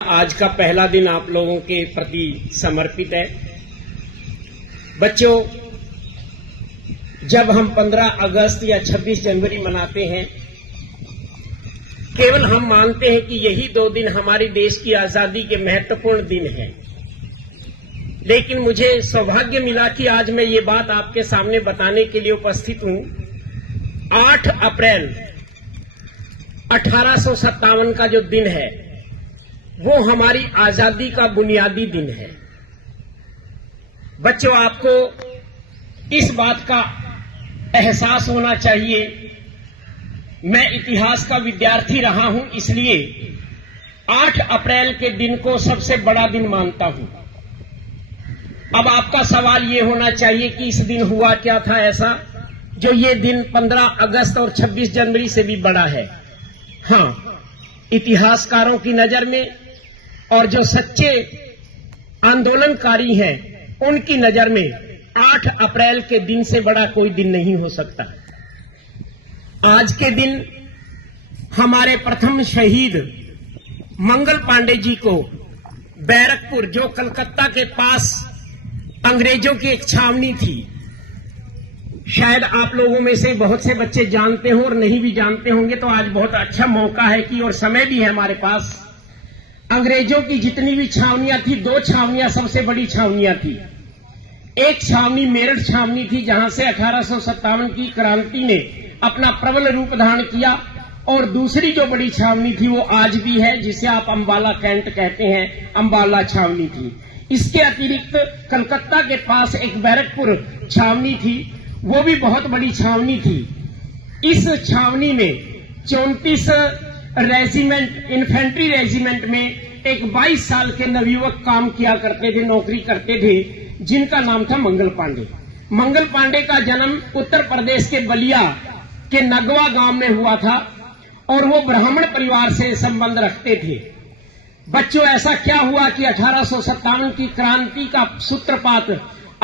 आज का पहला दिन आप लोगों के प्रति समर्पित है। बच्चों, जब हम 15 अगस्त या 26 जनवरी मनाते हैं, केवल हम मानते हैं कि यही 2 दिन हमारे देश की आजादी के महत्वपूर्ण दिन हैं। लेकिन मुझे सौभाग्य मिला कि आज मैं ये बात आपके सामने बताने के लिए उपस्थित हूं। 8 अप्रैल 1857 का जो दिन है, वो हमारी आजादी का बुनियादी दिन है। बच्चों, आपको इस बात का एहसास होना चाहिए। मैं इतिहास का विद्यार्थी रहा हूं, इसलिए 8 अप्रैल के दिन को सबसे बड़ा दिन मानता हूं। अब आपका सवाल ये होना चाहिए कि इस दिन हुआ क्या था ऐसा जो ये दिन 15 अगस्त और 26 जनवरी से भी बड़ा है। हां, इतिहासकारों की नजर में और जो सच्चे आंदोलनकारी हैं, उनकी नजर में 8 अप्रैल के दिन से बड़ा कोई दिन नहीं हो सकता। आज के दिन हमारे प्रथम शहीद मंगल पांडे जी को बैरकपुर, जो कलकत्ता के पास अंग्रेजों की एक छावनी थी, शायद आप लोगों में से बहुत से बच्चे जानते हो और नहीं भी जानते होंगे, तो आज बहुत अच्छा मौका है कि और समय भी है हमारे पास। अंग्रेजों की जितनी भी छावनियां थी, 2 छावनियां सबसे बड़ी छावनियां थी। एक छावनी मेरठ छावनी थी, जहां से 1857 की क्रांति ने अपना प्रबल रूप धारण किया, और दूसरी जो बड़ी छावनी थी वो आज भी है, जिसे आप अंबाला कैंट कहते हैं, अंबाला छावनी थी। इसके अतिरिक्त कलकत्ता के पास एक बैरकपुर छावनी थी, वो भी बहुत बड़ी छावनी थी। इस छावनी में 34 रेजिमेंट, इन्फेंट्री रेजिमेंट में एक 22 साल के नवयुवक काम किया करते थे, नौकरी करते थे, जिनका नाम था मंगल पांडे। मंगल पांडे का जन्म उत्तर प्रदेश के बलिया के नगवा गांव में हुआ था, और वो ब्राह्मण परिवार से संबंध रखते थे। बच्चों, ऐसा क्या हुआ कि 1857 की क्रांति का सूत्रपात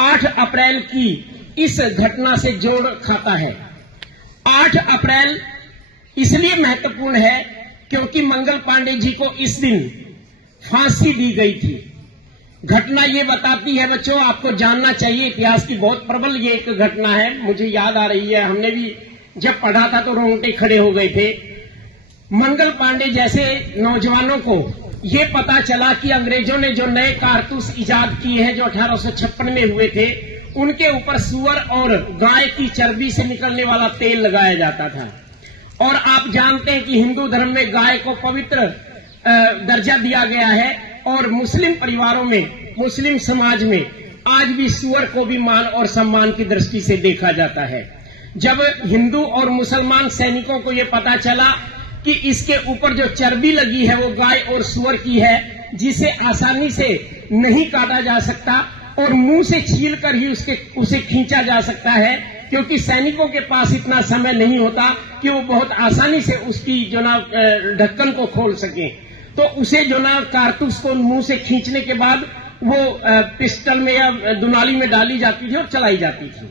8 अप्रैल की इस घटना से जोड़ खाता है। 8 अप्रैल इसलिए महत्वपूर्ण है क्योंकि मंगल पांडे जी को इस दिन फांसी दी गई थी। घटना ये बताती है, बच्चों, आपको जानना चाहिए, इतिहास की बहुत प्रबल ये एक घटना है, मुझे याद आ रही है। हमने भी जब पढ़ा था तो रोंगटे खड़े हो गए थे। मंगल पांडे जैसे नौजवानों को ये पता चला कि अंग्रेजों ने जो नए कारतूस इजाद किए हैं, जो 1856 में हुए थे, उनके ऊपर सुअर और गाय की चर्बी से निकलने वाला तेल लगाया जाता था। और आप जानते हैं कि हिंदू धर्म में गाय को पवित्र दर्जा दिया गया है, और मुस्लिम परिवारों में, मुस्लिम समाज में आज भी सुअर को भी मान और सम्मान की दृष्टि से देखा जाता है। जब हिंदू और मुसलमान सैनिकों को यह पता चला कि इसके ऊपर जो चर्बी लगी है वो गाय और सुअर की है, जिसे आसानी से नहीं काटा जा सकता और मुंह से छीलकर ही उसे खींचा जा सकता है, क्योंकि सैनिकों के पास इतना समय नहीं होता कि वो बहुत आसानी से उसकी जो ना ढक्कन को खोल सके, तो उसे जो ना कारतूस को मुंह से खींचने के बाद वो पिस्टल में या दुनाली में डाली जाती थी और चलाई जाती थी।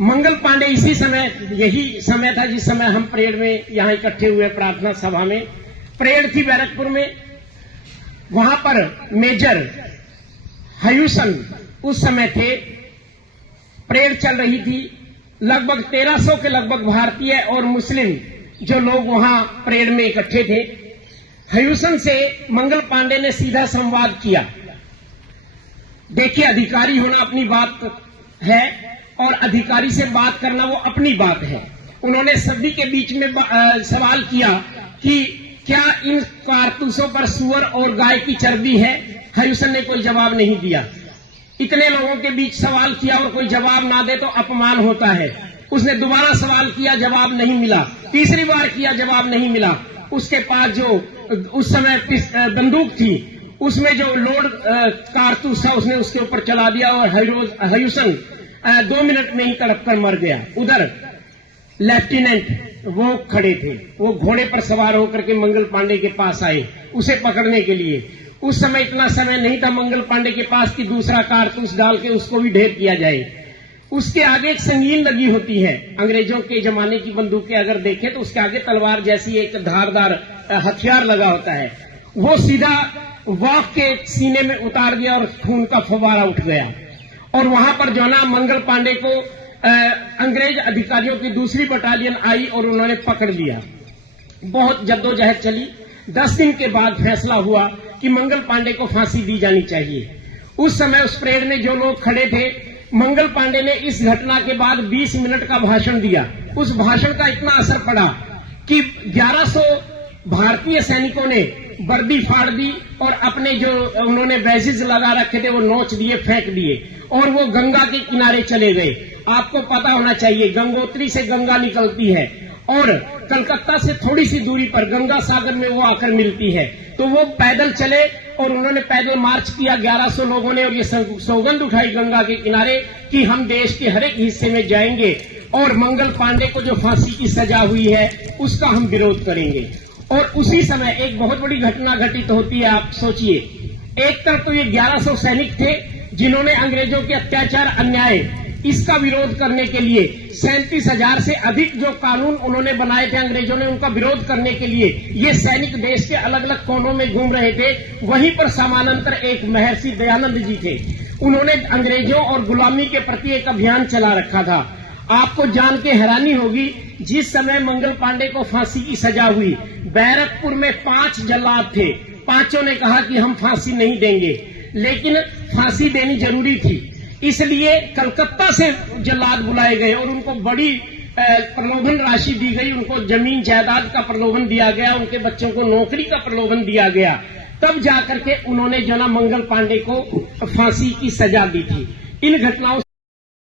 मंगल पांडे इसी समय, यही समय था जिस समय हम परेड में यहां इकट्ठे हुए, प्रार्थना सभा में परेड थी बैरकपुर में। वहां पर मेजर हयूसन उस समय थे, परेड चल रही थी। लगभग 1300 के लगभग भारतीय और मुस्लिम जो लोग वहां परेड में इकट्ठे थे। हयूसन से मंगल पांडे ने सीधा संवाद किया। देखिए, अधिकारी होना अपनी बात है और अधिकारी से बात करना वो अपनी बात है। उन्होंने सभी के बीच में सवाल किया कि क्या इन कारतूसों पर सुअर और गाय की चर्बी है? हयूसन ने कोई जवाब नहीं दिया। इतने लोगों के बीच सवाल किया और कोई जवाब ना दे तो अपमान होता है। उसने दोबारा सवाल किया, जवाब नहीं मिला। तीसरी बार किया, जवाब नहीं मिला। उसके पास जो उस समय बंदूक थी, उसमें जो लोड कारतूस था, उसने उसके ऊपर चला दिया और हयूसन 2 मिनट में ही तड़प कर मर गया। उधर लेफ्टिनेंट वो खड़े थे, वो घोड़े पर सवार होकर के मंगल पांडे के पास आए उसे पकड़ने के लिए। उस समय इतना समय नहीं था मंगल पांडे के पास कि दूसरा कारतूस डाल के उसको भी ढेर किया जाए। उसके आगे एक संगीन लगी होती है। अंग्रेजों के जमाने की बंदूकें अगर देखें तो उसके आगे तलवार जैसी एक धारदार हथियार लगा होता है। वो सीधा वॉक के सीने में उतार दिया और खून का फव्वारा उठ गया। और वहां पर जो ना मंगल पांडे को अंग्रेज अधिकारियों की दूसरी बटालियन आई और उन्होंने पकड़ लिया। बहुत जद्दोजहद चली। 10 दिन के बाद फैसला हुआ कि मंगल पांडे को फांसी दी जानी चाहिए। उस समय उस परेड में जो लोग खड़े थे, मंगल पांडे ने इस घटना के बाद 20 मिनट का भाषण दिया। उस भाषण का इतना असर पड़ा कि 1100 भारतीय सैनिकों ने वर्दी फाड़ दी और अपने जो उन्होंने बैजेस लगा रखे थे वो नोच दिए, फेंक दिए और वो गंगा के किनारे चले गए। आपको पता होना चाहिए गंगोत्री से गंगा निकलती है और कलकत्ता से थोड़ी सी दूरी पर गंगा सागर में वो आकर मिलती है। तो वो पैदल चले और उन्होंने पैदल मार्च किया 1100 लोगों ने और ये सौगंध उठाई गंगा के किनारे कि हम देश के हर एक हिस्से में जाएंगे और मंगल पांडे को जो फांसी की सजा हुई है उसका हम विरोध करेंगे। और उसी समय एक बहुत बड़ी घटना घटित होती है। आप सोचिए, एक तरफ तो ये 1100 सैनिक थे जिन्होंने अंग्रेजों के अत्याचार अन्याय इसका विरोध करने के लिए 37,000 से अधिक जो कानून उन्होंने बनाए थे अंग्रेजों ने, उनका विरोध करने के लिए ये सैनिक देश के अलग अलग कोनों में घूम रहे थे। वहीं पर समानांतर एक महर्षि दयानंद जी थे, उन्होंने अंग्रेजों और गुलामी के प्रति एक अभियान चला रखा था। आपको जान के हैरानी होगी, जिस समय मंगल पांडे को फांसी की सजा हुई, बैरकपुर में 5 जल्लाद थे। पांचों ने कहा कि हम फांसी नहीं देंगे, लेकिन फांसी देनी जरूरी थी, इसलिए कलकत्ता से जल्लाद बुलाए गए और उनको बड़ी प्रलोभन राशि दी गई, उनको जमीन जायदाद का प्रलोभन दिया गया, उनके बच्चों को नौकरी का प्रलोभन दिया गया। तब जाकर के उन्होंने जो ना मंगल पांडे को फांसी की सजा दी थी। इन घटनाओं